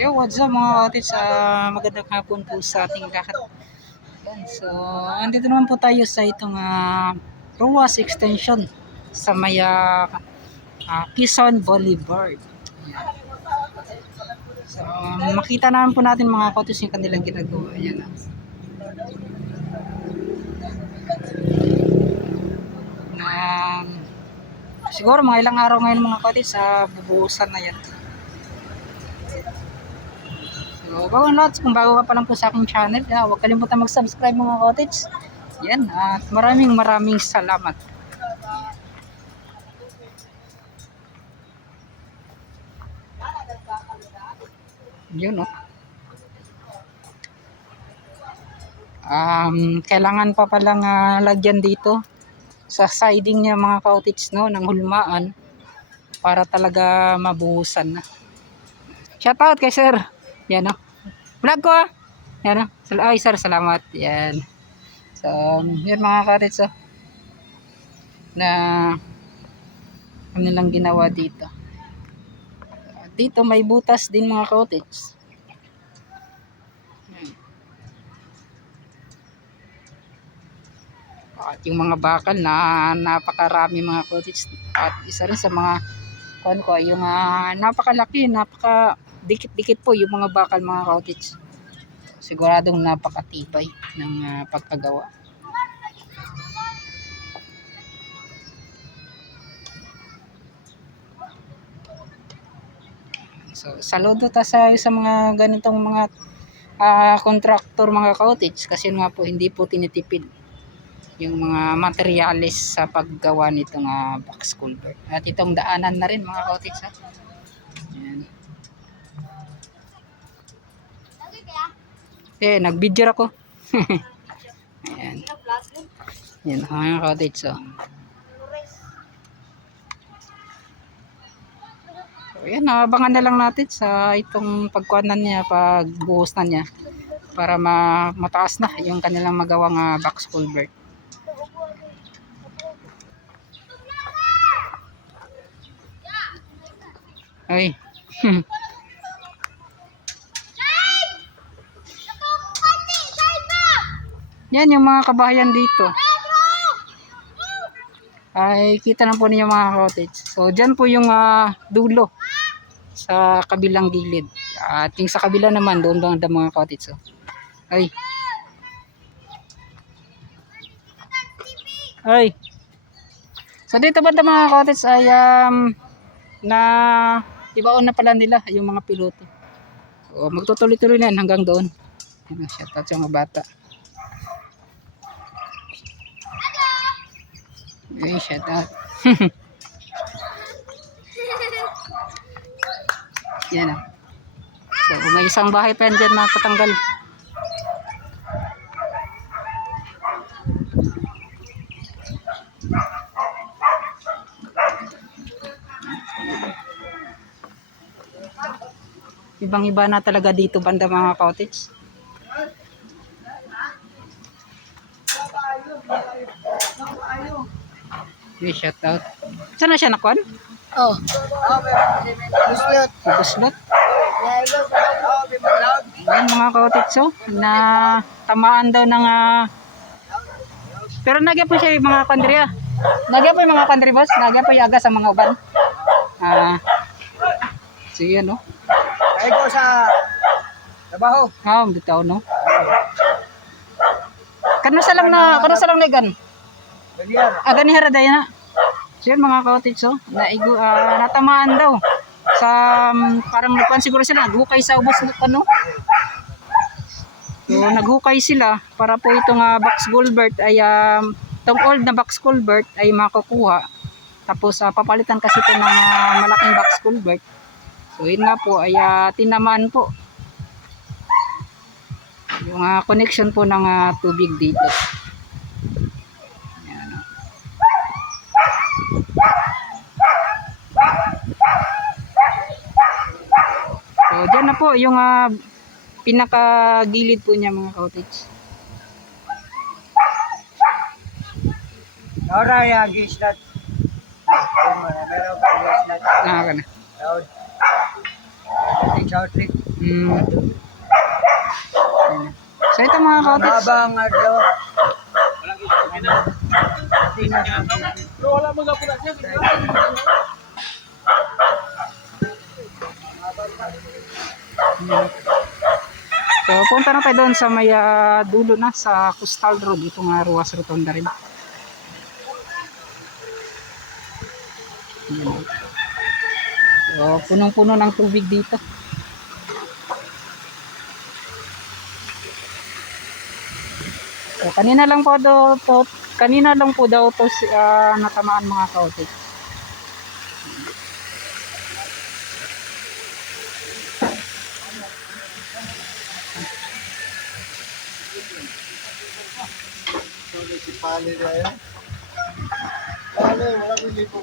Yo, what's up mga cottage? Ah, magandang hapon po sa ating lahat. So, andito naman po tayo sa itong uh, Ruas Extension sa may ah, ah, Quezon Boulevard. So, makita naman po natin mga cottage yung kanilang ginagawa. Yan. ah. Na, siguro mga ilang araw ngayon mga cottage sa bubuhusan na yan. So, bago ang lahat, kung bago ka pa lang po sa aking channel, ah, huwag kalimutan mag-subscribe mga cottage. Yan, at maraming maraming salamat. Yun, no? Um, kailangan pa palang ah, lagyan dito sa siding niya mga cottage, no, ng hulmaan para talaga mabuhusan na. Shoutout kay sir. Yan o. Vlog ko ah. Yan o. Sal- Ay sir, salamat. Yan. So, yan mga karits oh. Na ano lang ginawa dito. Dito may butas din mga cottage. At yung mga bakal na napakarami mga cottage. At isa rin sa mga kuan ko yung ah, napakalaki, napaka dikit-dikit po yung mga bakal mga cottage. Siguradong napakatibay ng ah, pagkagawa. So, saludo ta sa sa mga ganitong mga ah, contractor mga cottage kasi nga po hindi po tinitipid yung mga materyales sa paggawa nitong uh, box culvert. At itong daanan na rin mga cottage ha. Yan. Eh, nag-video ako. Ayan. Yan, mga cottage so. So, yan, abangan na lang natin sa itong pagkuhanan niya, pagbuhos na niya para ma mataas na yung kanilang magawang ah, box culvert. Ay. Yan yung mga kabahayan dito. Ay, kita na po ninyo mga cottage. So, dyan po yung ah, dulo sa kabilang gilid. At yung sa kabila naman, doon doon ang mga cottage. So. Ay. Ay. So, dito ba mga cottage ay um, na ibaon na pala nila yung mga piloto. So, magtutuloy-tuloy na hanggang doon. Shout out sa mga bata. Ay, shout out. yan ah. So, may isang bahay pa yan dyan na tatanggal. Ibang iba na talaga dito banda mga cottage. May shout out. Saan na siya nakon? Oh. Buslot. Buslot. Yan mga cottage so, na tamaan daw ng ah, pero nagya po siya yung mga kandriya. Nagya po yung mga kandri boss. Nagya po yung aga sa mga uban. Ah, so yan no. Ay ko sa trabaho. Ah, bitaw no. Kano sa lang na, kano sa lang na gan? Ah, ganihara dayo na. So yun mga cottage so, naigo, ah, natamaan daw sa um, parang nagkuhan siguro sila, naghukay sa ubos ng ano. So naghukay sila para po itong ah, box culvert ay um, itong old na box culvert ay makukuha. Tapos ah, papalitan kasi ito ng ah, malaking box culvert. So yun nga po ay ah, tinamaan po yung ah, connection po ng ah, tubig dito. Ayan, oh. So, dyan na po yung ah, pinakagilid po niya mga cottage. Ora ya gisnat. Meron ka gisnat. Na. Road. South Lake. Mm. So ito mga cottage. Habang adlaw. So punta na tayo doon sa may ah, dulo na sa Coastal Road. Ito nga Ruas Rotonda rin. So punong-puno ng tubig dito. So kanina lang po daw to, kanina lang po daw to ah, natamaan mga kautik. Si Pali na yun. Pali, wala ko lipo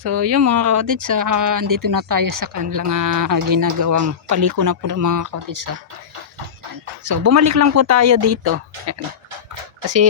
So yung mga cottage, ah, andito na tayo sa kanilang ah, ginagawang paliko na po ng mga cottage. ah. So bumalik lang po tayo dito. Ayan. Kasi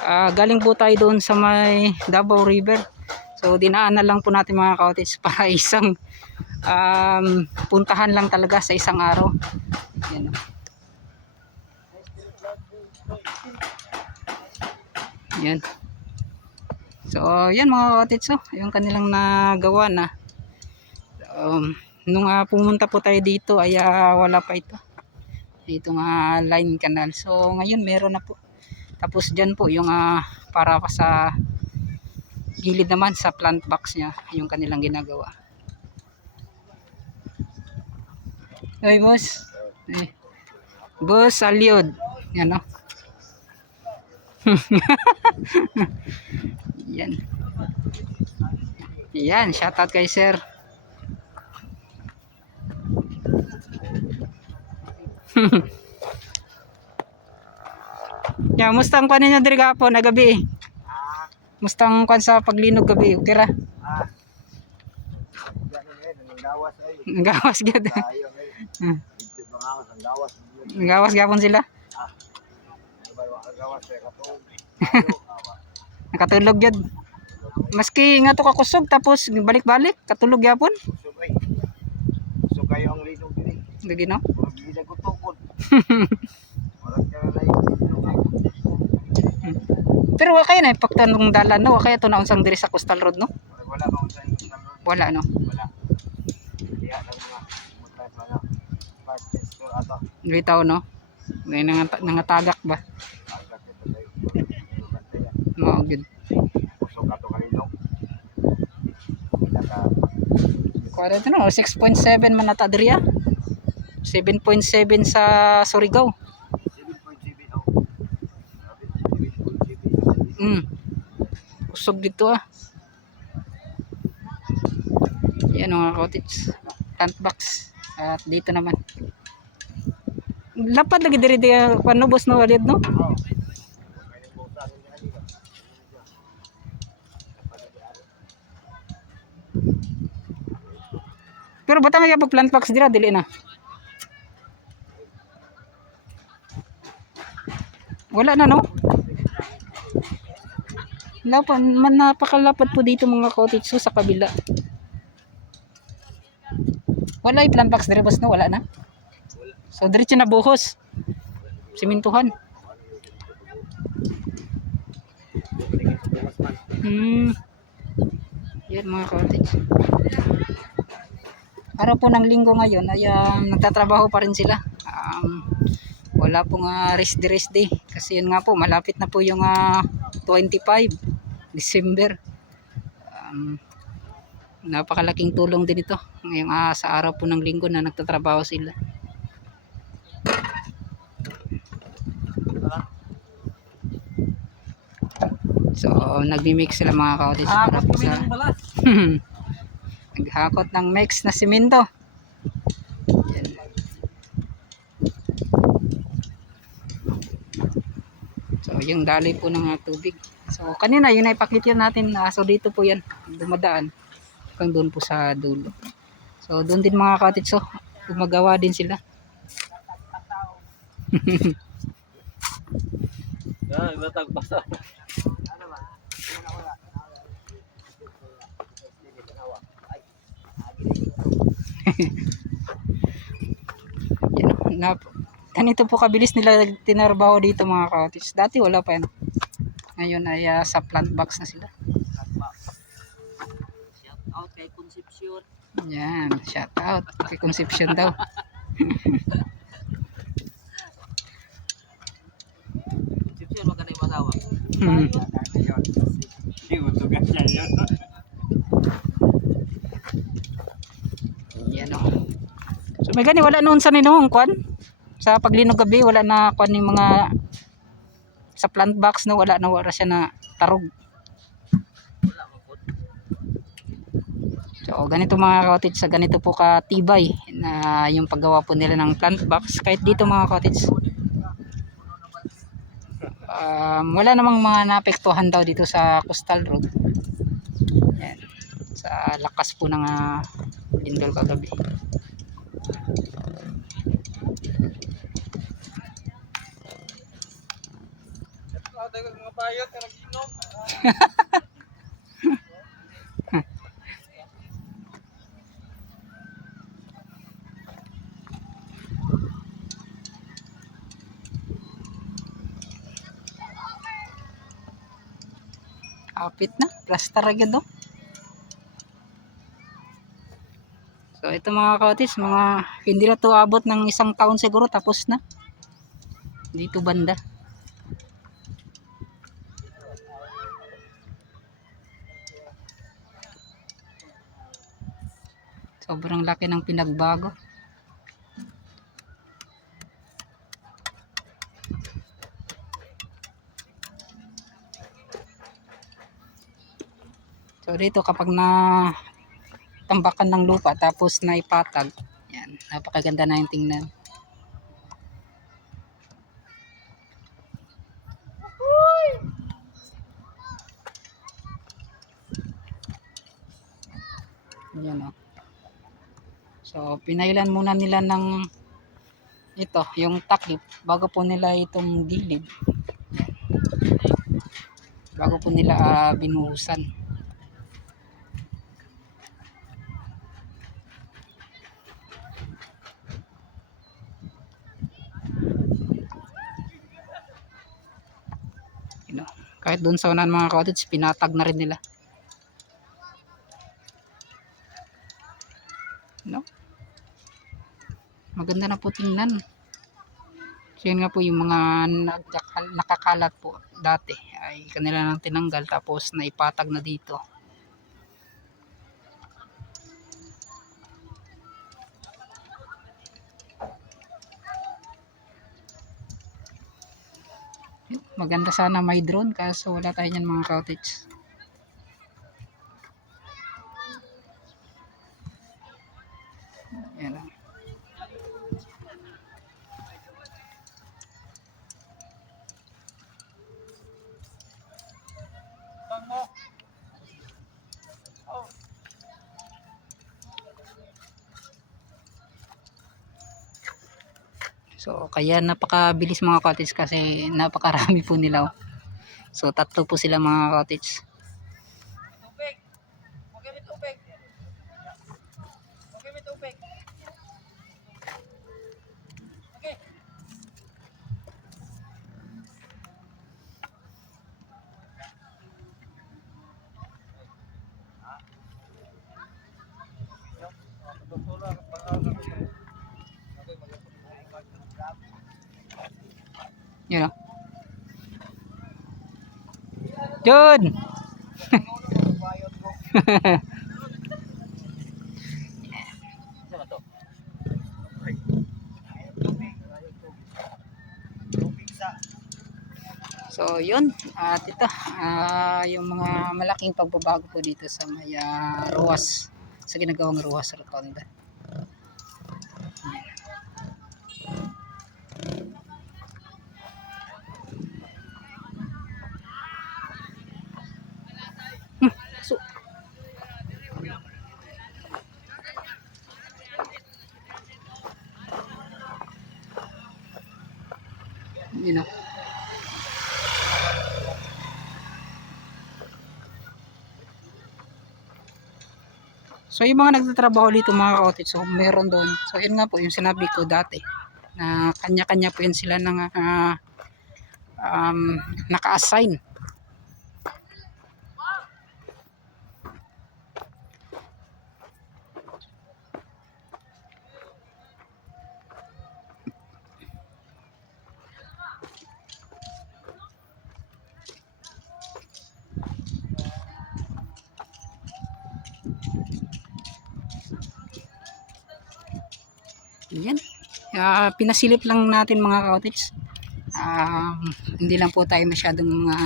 ah, galing po tayo doon sa may Davao River. So dinaan na lang po natin mga cottage para isang um, puntahan lang talaga sa isang araw. Ayan. Yan. So, yan mga cottage, oh. yung kanilang nagawa na. Um, nung ah, pumunta po tayo dito, ay ah, wala pa ito. Ito nga line canal. So, ngayon meron na po. Tapos dyan po, yung ah, para pa sa gilid naman sa plant box niya, yung kanilang ginagawa. Ay, boss. Ay. Boss Aliod. Yan, oh. Yan. Yan, shoutout kay sir. ya, mustang kuan ninyo diri gapon na gabi. Mustang kuan sa paglinog gabi, okay ra. Ah. Gawas ay. Gawas gapon sila. Ang gawas. Nakatulog gyud. Maski nga to kakusog tapos balik-balik, katulog gyapon. Sugay. Sugay ang linog diri. Lagi no. Hindi ko tukod. Na Pero wa kay na impactan ng dalan no, wa kaya to na unsang diri sa Coastal Road no. Wala ba sa inyo? Wala no. Wala. Kaya lang mga practice ko ato. Bitaw no. Ngay nang nangatagak ba? Agad ito tayo. Bantaya. Gyud. Usok ato kanino. Kuwara ito no, 6.7 man nata diri ah. 7.7 sa Surigao. 7.7. Sabi, 7.7. Mm. Usog dito ah. Yan mga cottage. Plant box. At dito naman. Lapad lagi diri di paano boss no walid no? Oh. Kaya po sa akin yan. iba. Pero bata nga pag plant box dira dili na. Wala na no? Lapad, man napakalapad po dito mga cottage so, sa kabila. Wala yung plant box dire boss no, wala na. So diretso na buhos. Simintuhan. Hmm. Yan mga cottage. Araw po ng linggo ngayon ay um, nagtatrabaho pa rin sila. Um, wala pong uh, rest day rest day. Kasi yun nga po, malapit na po yung ah, 25 December. Um, napakalaking tulong din ito ngayong ah, sa araw po ng linggo na nagtatrabaho sila. So, nagmi-mix sila mga cottage para po sa naghakot ng mix na simento. Yan. So, yung daloy po ng ah, tubig. So, kanina yun ay pakityan natin na so dito po yan dumadaan hanggang doon po sa dulo. So, doon din mga cottage so gumagawa din sila. Ah, matag basa. Yan, na, ganito po kabilis nila tinarbaho dito mga cottage. Dati wala pa yan. Ngayon ay ah, sa plant box na sila. Shout out kay Concepcion. Yan, shout out kay Concepcion daw. Concepcion, wag ka na yung masawa. Hmm. Utugan niya yun. Yan o. So may gani wala noon sa ninuong kwan. Sa paglinog gabi wala na kwan yung mga sa plant box no wala na wala siya na tarog. So ganito mga cottage sa ganito po katibay na yung paggawa po nila ng plant box kahit dito mga cottage. Um, wala namang mga naapektuhan daw dito sa coastal road. Yan. Sa lakas po ng uh, lindol kagabi. Mga bayot, ka nag-inom. Kapit na. Plaster agad do. So ito mga kautis, mga hindi na to abot ng isang taon siguro tapos na. Dito banda. Sobrang laki ng pinagbago. So dito kapag na tambakan ng lupa tapos na ipatag, yan, napakaganda na yung tingnan. Yan o. So, pinailan muna nila ng ito, yung takip, bago po nila itong dilid. Bago po nila ah, binuhusan. you know, kahit doon sa unahan mga cottage, pinatag na rin nila. No? Maganda na po tingnan. So yun nga po yung mga nakakalat po dati ay kanila nang tinanggal tapos naipatag na dito. Maganda sana may drone kaso wala tayo niyan mga cottage. Yan lang. So, kaya napakabilis mga cottage kasi napakarami po nila. oh. So, tatlo po sila mga cottage. Tubig. Okay, may tubig. Okay, may tubig. Yun o. Jun! So, yun. At ito, ah, yung mga malaking pagbabago po dito sa may ah, ruwas, sa ginagawang ruwas rotonda. You know. So yung mga nagtatrabaho dito mga ka-outage, so meron doon. So yun nga po yung sinabi ko dati na kanya-kanya po yun sila ng ah, um, naka-assign. Yan. Ah, pinasilip lang natin mga ka-outage. Um, hindi lang po tayo masyadong mga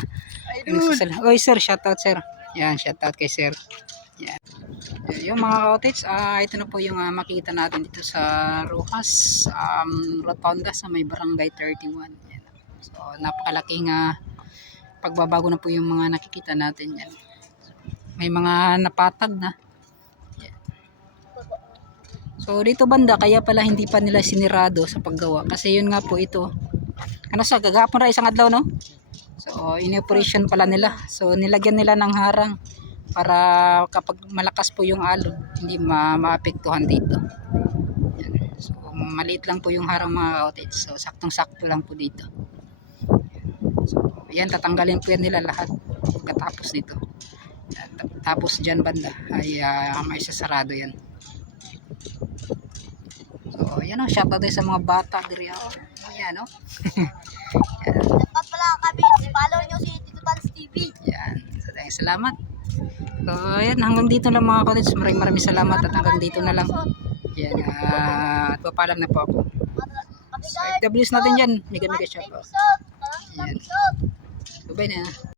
nagsasala. Oy sir, shoutout sir. Yan, shoutout kay sir. Yan. Yung mga ka-outage, ah, ito na po yung ah, makita natin dito sa Rojas um, Rotonda sa may barangay 31. Yan. So, napakalaking ah, pagbabago na po yung mga nakikita natin yan. May mga napatag na. So dito banda kaya pala hindi pa nila sinirado sa paggawa kasi yun nga po ito. Ano sa gagapon ra isang adlaw no? So in-operation pala nila. So nilagyan nila ng harang para kapag malakas po yung alon hindi ma maapektuhan dito. So maliit lang po yung harang mga outage. So saktong-sakto lang po dito. So yan tatanggalin po yan nila lahat pagkatapos nito. Tapos dyan banda ay ah, may sasarado yan. So, yan o, shoutout tayo sa mga bata diri ako. Ayan o. Dapat pala kami, follow nyo si Tito Tans TV. Yan. So, thanks, salamat. So, ayan, hanggang dito lang mga kotis. Maraming maraming salamat at hanggang dito na lang. Yan, ah, at papalam na po ako. So, FWs natin dyan. Mega mega shoutout. Episode. Yan. Bye-bye na.